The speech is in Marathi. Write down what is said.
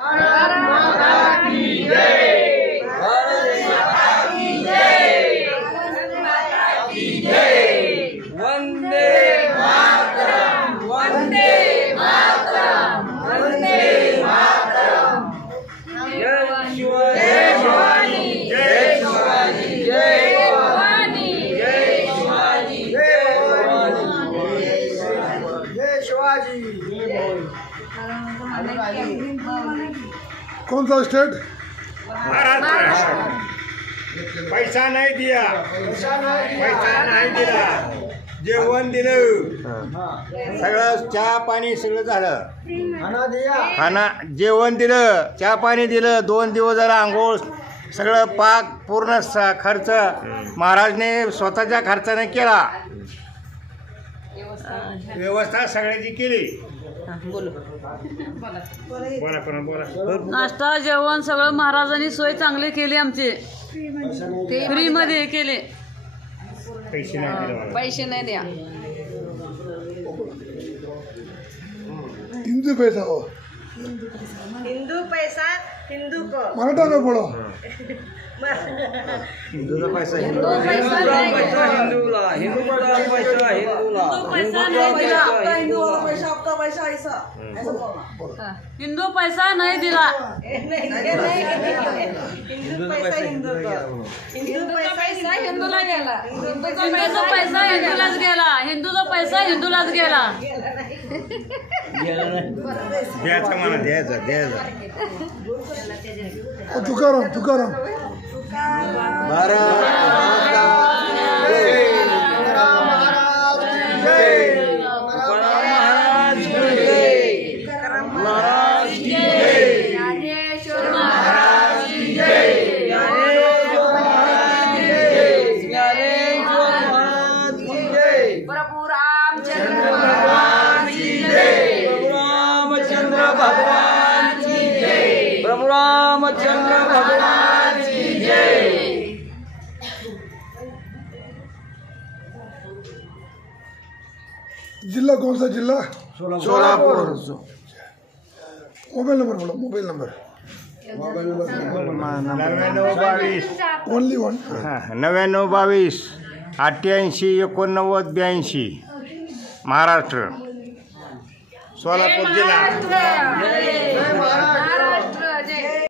भारत माता की जय। भारत माता की जय। भारत माता की जय। वंदे मातरम। वंदे मातरम। वंदे मातरम। जय शिवाजी। जय शिवाजी। जय भवानी। जय शिवाजी। जय भवानी। जय शिवाजी। कौन सा स्टेट? महाराष्ट्र। पैसा नाही दिया, पैसा नाही दिला, जेवण दिलं, सगळं चहा पाणी सगळं झालं, खाना जेवण दिलं, चहा पाणी दिलं, 2 दिवस झाला आंघोळ सगळं पाक पूर्ण खर्च महाराजने स्वतःच्या खर्चाने केला, व्यवस्था सगळ्याची केली। नाश्ता जेवण सगळं महाराजांनी सोय चांगली केली, आमची फ्री मध्ये केले, पैसे नाही द्या। हिंदू पैसा हो, हिंदू पैसा हिंदू को। मराठा में पढ़ो। हिंदू का पैसा हिंदूला, हिंदूला पैसा हिंदूला, पैसा नहीं दिला, हिंदू वाला पैसा आपका पैसा ऐसा ऐसा बोलना। हिंदू पैसा नहीं दिला, हिंदू पैसा हिंदू को। हिंदू पैसा हिंदूला गेला, हिंदूचा पैसा हिंदूलाच गेला, हिंदूचा पैसा हिंदूलाच गेला। द्यायचा मला द्यायचा द्यायचा। तुकाराम तुकाराम। भारत माता की जय। महाराज की जय। महाराज की जय। महाराज की जय। ज्ञानेश्वर महाराज की जय। ज्ञानेश्वर महाराज की जय। ज्ञानेश्वर महाराज की जय। प्रभु रामचंद्र भगवान की जय। प्रभु रामचंद्र भगवान की जय। प्रभु रामचंद्र भगवान की जय। जिला कौन सा जिला? सोलापुर। मोबाइल नंबर बोलो, mobile number. 9922 only one. 9922 88 89 82 Maharashtra, Solapur जिल्हा।